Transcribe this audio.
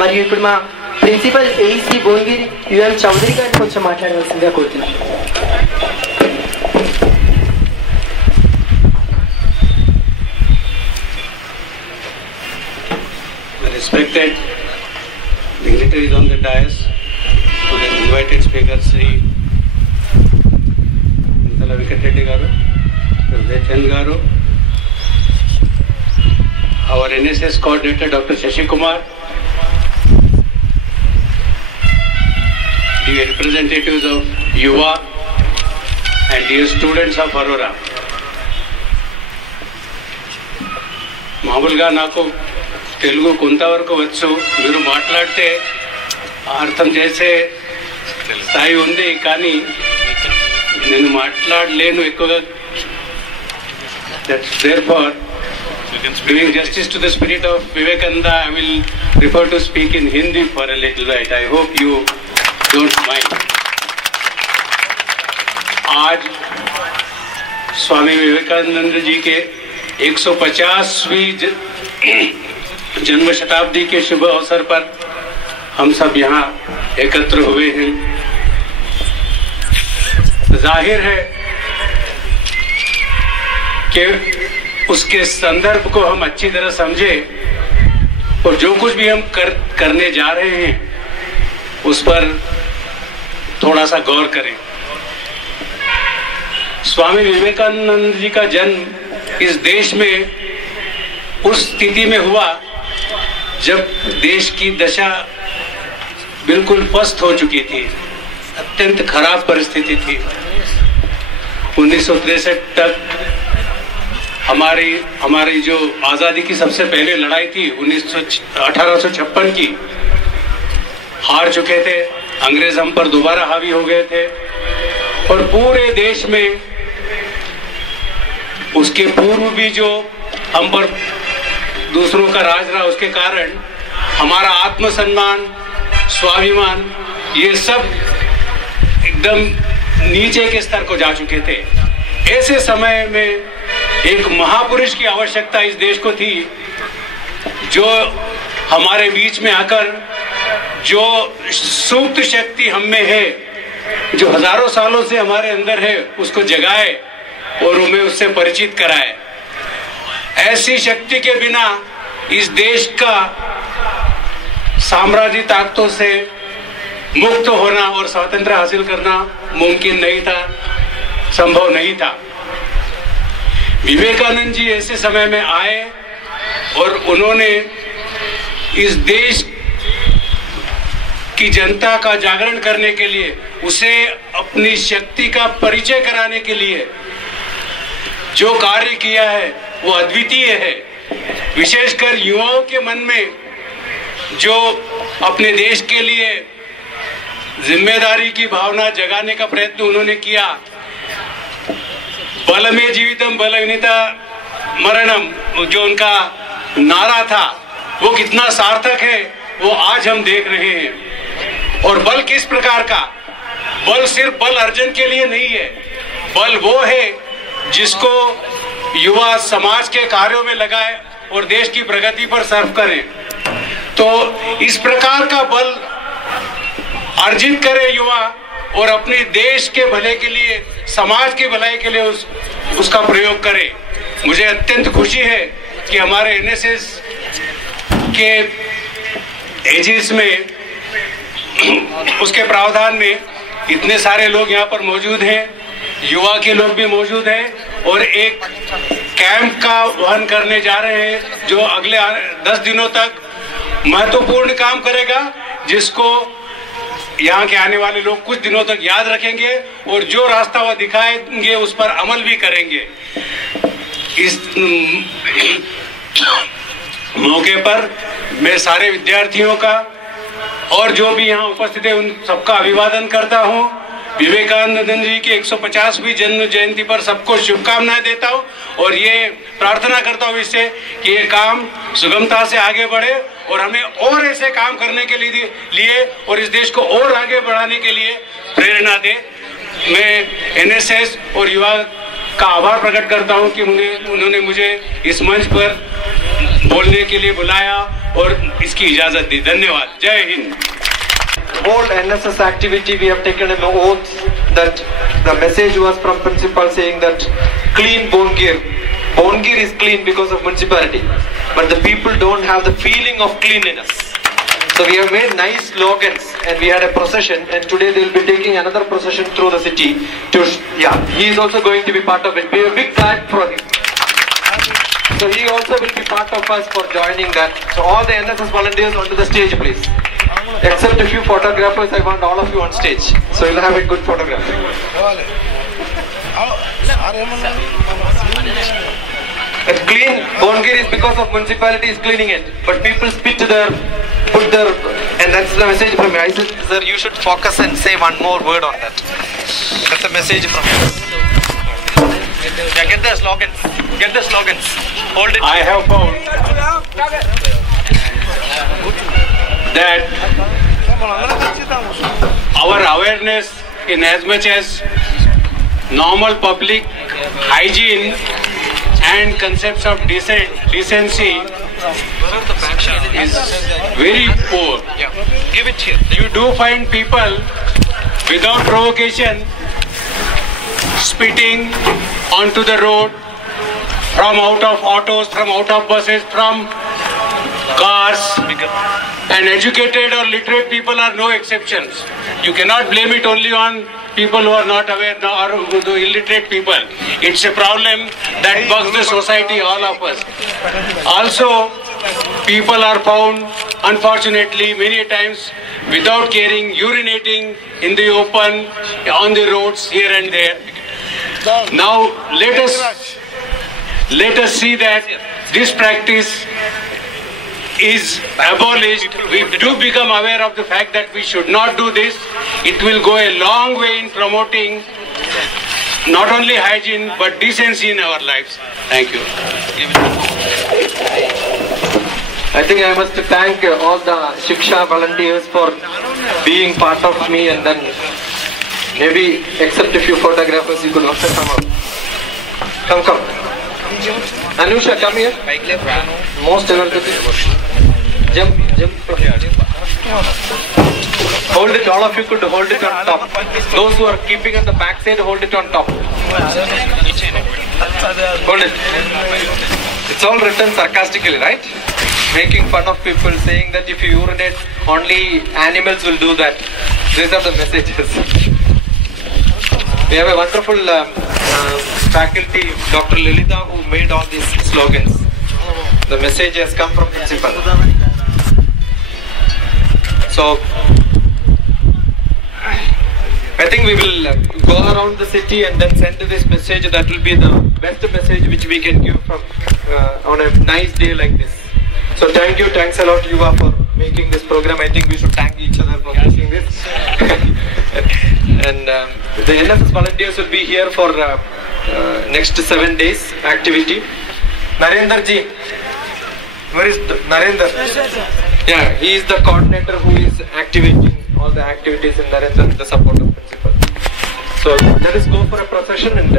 మరియు ఇప్పుడు మా ప్రిన్సిపల్ ఏఈసీ భువనగిరి యుఎం చౌదరి గారిని కొంచెం మాట్లాడవలసిందిగా కోరుతున్నాను. Respected dignitaries on the dais, to the invited speakers, Sri Intala Venkatreddy Garu, Sri Chand Garu, our NSS coordinator Dr. Shashi Kumar, the representatives of Yuva and dear students of Aurora. మామూలుగా నాకు తెలుగు కొంతవరకు వచ్చు, మీరు మాట్లాడితే అర్థం చేసే స్థాయి ఉంది, కానీ నేను మాట్లాడలేను ఎక్కువగా. That's therefore, doing justice to the spirit of Vivekananda, I will prefer to speak in Hindi for a little bit. I hope you don't mind. आज स्वामी विवेकानंद जी के 150वीं जन्म शताब्दी के शुभ अवसर पर हम सब यहाँ एकत्र हुए हैं। जाहिर है कि उसके संदर्भ को हम अच्छी तरह समझे और जो कुछ भी हम करने जा रहे हैं उस पर थोड़ा सा गौर करें। स्वामी विवेकानंद जी का जन्म इस देश में उस स्थिति में हुआ जब देश की दशा बिल्कुल पस्त हो चुकी थी, अत्यंत खराब परिस्थिति थी। 1963 तक हमारी जो आज़ादी की सबसे पहले लड़ाई थी 1856 की, हार चुके थे, अंग्रेज हम पर दोबारा हावी हो गए थे और पूरे देश में उसके पूर्व भी जो हम पर दूसरों का राज रहा, उसके कारण हमारा आत्मसम्मान, स्वाभिमान, ये सब एकदम नीचे के स्तर को जा चुके थे। ऐसे समय में एक महापुरुष की आवश्यकता इस देश को थी, जो हमारे बीच में आकर जो सुप्त शक्ति हम में है, जो हजारों सालों से हमारे अंदर है, उसको जगाए और हमें उससे परिचित कराए। ऐसी शक्ति के बिना इस देश का साम्राज्य ताकतों से मुक्त होना और स्वातंत्र्य हासिल करना मुमकिन नहीं था, संभव नहीं था। विवेकानंद जी ऐसे समय में आए और उन्होंने इस देश की जनता का जागरण करने के लिए, उसे अपनी शक्ति का परिचय कराने के लिए जो कार्य किया है वो अद्वितीय है। विशेषकर युवाओं के मन में जो अपने देश के लिए जिम्मेदारी की भावना जगाने का प्रयत्न उन्होंने किया, बलमे जीवितम बलविनीता मरणम, जो उनका नारा था वो कितना सार्थक है वो आज हम देख रहे हैं। और बल किस प्रकार का? बल सिर्फ बल अर्जन के लिए नहीं है, बल वो है जिसको युवा समाज के कार्यों में लगाए और देश की प्रगति पर सर्व करें। तो इस प्रकार का बल अर्जित करे युवा और अपने देश के भले के लिए, समाज की भलाई के लिए उसका प्रयोग करे। मुझे अत्यंत खुशी है कि हमारे एनएसएस के एजिस में, उसके प्रावधान में इतने सारे लोग यहाँ पर मौजूद हैं, युवा के लोग भी मौजूद हैं और एक कैंप का वहन करने जा रहे हैं जो अगले 10 दिनों तक महत्वपूर्ण काम करेगा, जिसको यहाँ के आने वाले लोग कुछ दिनों तक याद रखेंगे और जो रास्ता वह दिखाएंगे उस पर अमल भी करेंगे। इस मौके पर मैं सारे विद्यार्थियों का और जो भी यहाँ उपस्थित है उन सबका अभिवादन करता हूँ। विवेकानंद जी की 150वीं जन्म जयंती पर सबको शुभकामनाएं देता हूँ और ये प्रार्थना करता हूँ इससे कि ये काम सुगमता से आगे बढ़े और हमें और ऐसे काम करने के लिए और इस देश को और आगे बढ़ाने के लिए प्रेरणा दे। मैं एनएसएस और युवा का आभार प्रकट करता हूँ कि उन्होंने मुझे इस मंच पर बोलने के लिए बुलाया और इसकी इजाजत दी। धन्यवाद। जय Hind. Whole NSS activity we have taken an oath that the message was from principal saying that clean Bongir. Bongir is clean because of municipality, but the people don't have the feeling of cleanliness. So we have made nice slogans and we had a procession, and today they will be taking another procession through the city. He is also going to be part of it. We have a big clap for him. So he also will be part of us for joining that. So all the NSS volunteers onto the stage, please. Except a few photographers, I want all of you on stage. So you'll have a good photograph. A clean Bongir is because of municipality is cleaning it. But people put their, and that's the message from me. I said, sir, you should focus and say one more word on that. That's a message from me. Yeah, get the slogans. Get the slogans. Hold it. I have found that our awareness in as much as normal public hygiene and concepts of decency is very poor. Give it here. You do find people without provocation spitting onto the road, from out of autos, from out of buses, from cars, and educated or literate people are no exceptions. You cannot blame it only on people who are not aware or the illiterate people. It's a problem that bugs the society, all of us. Also, people are found, unfortunately, many times without caring, urinating in the open, on the roads here and there. Now, let us see that this practice is abolished. We do become aware of the fact that we should not do this. It will go a long way in promoting not only hygiene but decency in our lives. Thank you. I think I must thank all the Shiksha volunteers for being part of me, and then maybe except a few photographers you could also come out. Come. Anusha, come here. Most energetic. Jump. Hold it, all of you could hold it on top. Those who are keeping on the back side, hold it on top. Hold it. It's all written sarcastically, right? Making fun of people, saying that if you urinate, only animals will do that. These are the messages. We have a wonderful faculty, Dr. Lilita, who made all these slogans. The message has come from principal. So, I think we will go around the city and then send this message. That will be the best message which we can give from on a nice day like this. So thank you, thanks a lot Yuva for making this program. I think we should thank each other for making this. And the NSS volunteers will be here for next 7 days activity. Narendra ji, where is Narendra? Yeah, he is the coordinator who is activating all the activities in Narendra with the support of principal. So let us go for a procession and.